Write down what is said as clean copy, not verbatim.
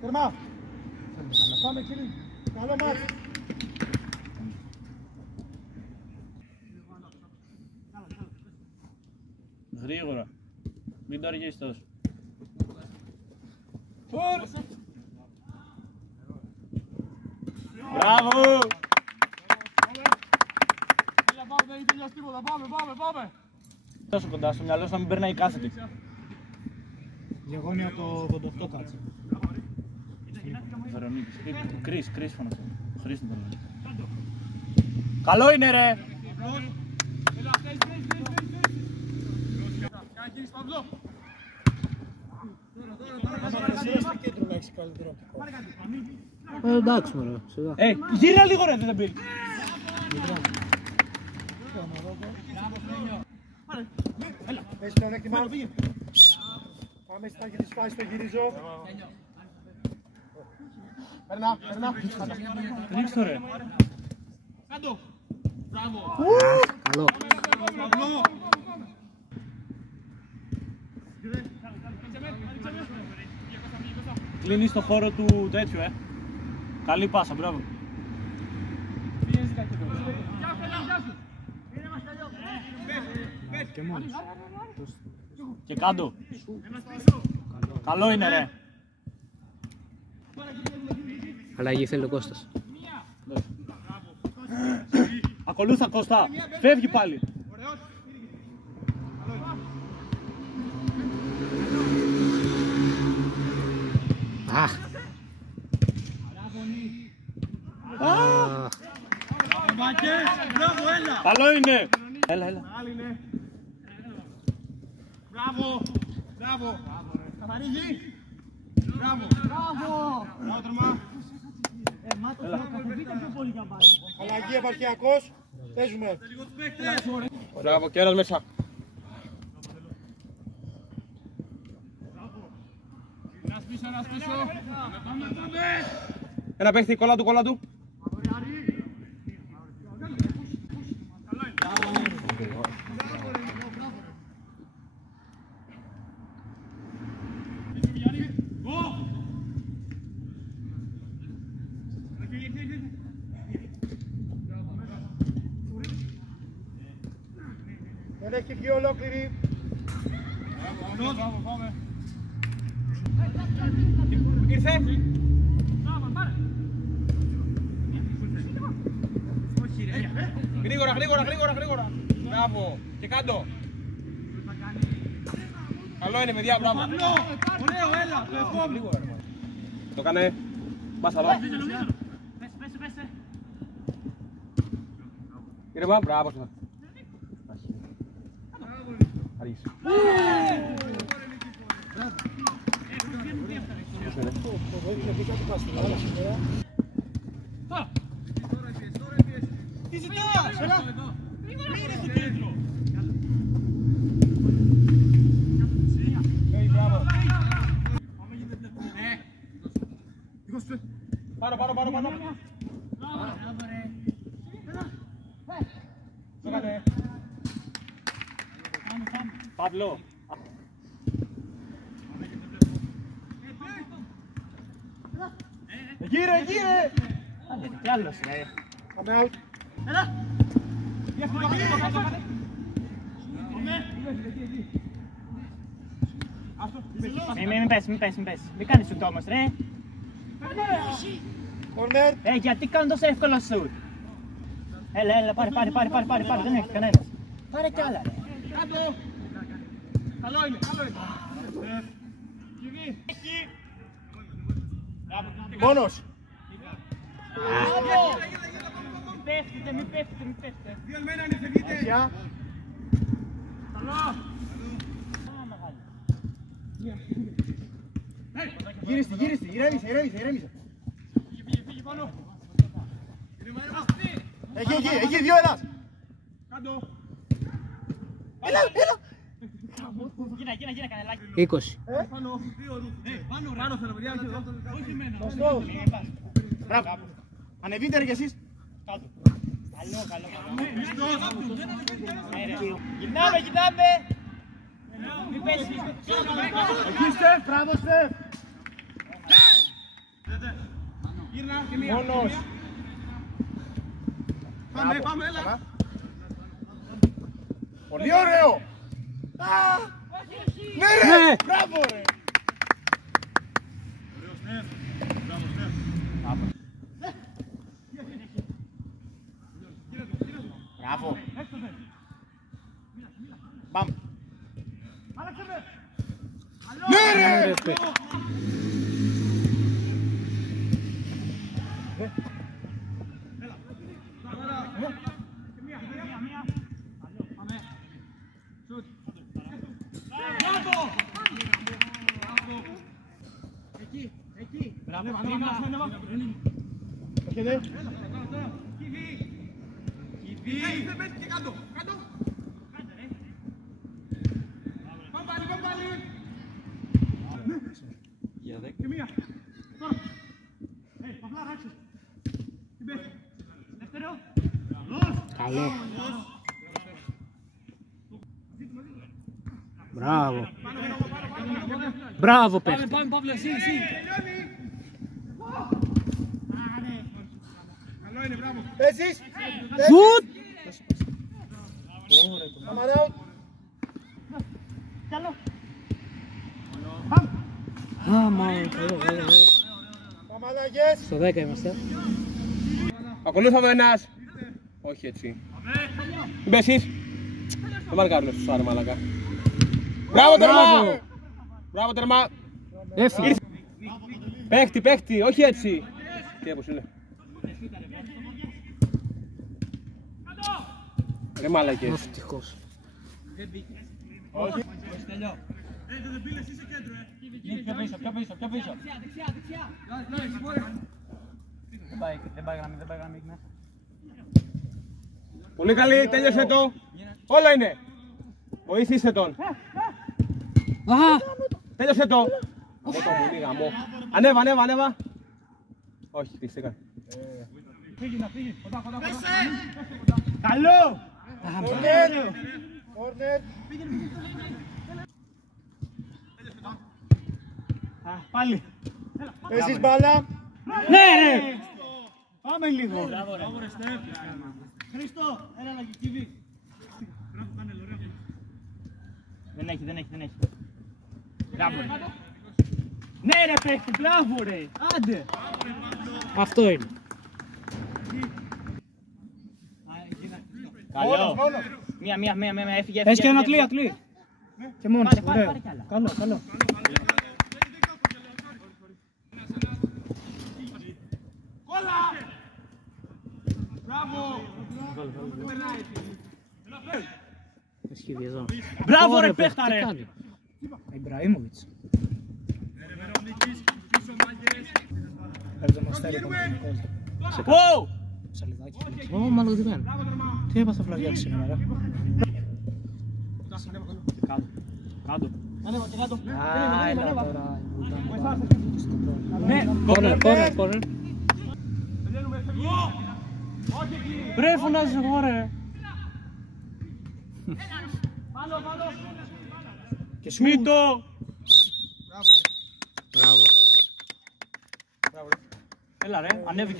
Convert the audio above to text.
Τερμά. Πάμε κύριε. Καλό μάτι. Γρήγορα. Μην το αργήσεις τόσο. Μπράβο! Έλα πάμε, δεν έχει τελειώσει τίποτα. Πάμε. Τόσο κοντά στο μυαλό σου να μην περνάει κάθετη. Διαγώνια από το 88 κάτσε. Βερονίκης. Κρίς φωναξε. Χρήστον τον λέει. Καλό είναι ρε! Εντάξει μωρέ, σιγά. Γύρνα λίγο ρε, δεν πήγε. Έχεις το ανέκτημα. Πάμε στα της φάσης, το γυρίζω. Περνά. Ρίξ' το ρε. Κάτω. Μπράβο. Καλό. Κλείνεις το χώρο του τέτοιου, Καλή πάσα, μπράβο. Και μόνος. Και κάτω. Καλό είναι ρε. Αλλαγή θέλει ο Κώστας. Ακολούθα Κώστα. Φεύγει πάλι. Αχ. Καλό είναι. Έλα. Μπράβο. Καθαρίζει. Μπράβο. Τερμά. Αλλαγή επαρχιακός. Παίζουμε. Μπράβο, κέρας μέσα. Ένας πίσω. Ένα παίχτη, κόλλα του. Δεν έχει βγει ολόκληρη. Ήρθε. Γρήγορα. Μπράβο. Και κάτω. Καλό είναι παιδιά, μπράβο. Ωραίο, έλα. Το κάνε. Μπάσα εδώ. Πέσε. Ήρεμα, μπράβο σου. Αργήσει. Τι ζητάς, έλα. Μείνε στο κέντρο. Μπράβο. Πάρω. Παύλο. Γύρε. Τι άλλος ρε. Πάμε out. Έλα. Μην πες. Μην κάνεις σουτ όμως ρε. Κορνέρ. Γιατί κάνω τόσο εύκολο σουτ. Έλα, πάρε, δεν έχει κανένας. Πάρε κι άλλα ρε. Κάτω. Καλό είναι. Μόνος. Μην πέφτετε. Διαλμένα είναι φεύγετε. Καλό. Γύριστε, ηρέμησε. Φύγει πάνω. Εκεί, δύο ένας. Κάτω. Έλα. Γίνα κανελάκι. 20. Πάνω θέλω παιδιά. Σωστό. Μπράβο. Ανεβείτε ρε κι εσείς. Κάτω. Καλό. Γυρνάμε. Μην πέσεις. Εκεί Στεφ, μπράβο Στεφ. Μόνος. Πάμε, έλα. Πολύ ωραίο. Ναι ρε, μπράβο ρε. Μπράβο. Μπαμ. Ναι ρε. Ρε, παίχτη. Έρχεται. Και κάτω. Πάμε πάλι. Για 10. Και μία. Τώρα. Παπλά, ράξε. Δεύτερο. Καλό. Μπράβο. Μπράβο παίχτη. Πάμε, Παύλο, εσύ. Καλό είναι, μπράβο. Πέσεις. Σουτ. Αμαράου. Άμα. Καλό. Πάμε αλλαγές. Στο 10 είμαστε. Ακολούθαμε ένας. Όχι έτσι. Μην πέσεις. Δεν μαρκάρουν στους άρε μαλακά. Μπράβο τερμά. Μπράβο τερμά. Έφυγε. Παίχτη, όχι έτσι. Τι έπως είναι. Ρε μαλακές. Ευτυχώς. Όχι. Πιο πίσω. Δεν πάει γραμμή μέσα. Πολύ καλή, τέλειωσε το. Όλα είναι. Βοηθήστε τον. Τέλειωσε το. Από το πολύ γαμό. Ανέβα. Όχι, κλειστήκα. Καλό! Κόρνερ. Πάλι. Πέσεις μπάλα. Ναι ρε! Πάμε λίγο. Χρήστο, έλα να κυβεί. Δεν έχει. Μπράβο. Ναι ρε παίχτη, μπράβο ρε. Άντε. Αυτό είναι. Καλό. Μία, έφυγε. Έχει και ένα ατλή. Και μόνος, Πάρε ωραίο. κι άλλα. Καλό. Σχεδιαζό. Μπράβο Ωραία, ρε παίχτα τι ρε. κάνει. Ιμπραήμοβιτς. Πω! Ω, μάλλον τι κάνει. Τι έπαθε φλαγιά σήμερα. Κάτω. Ναι, κόρνερ. Ρε φωνάζεις εγώ ρε. Και Σμίτο. Μπράβο. Έλα ρε, ανέβηκε.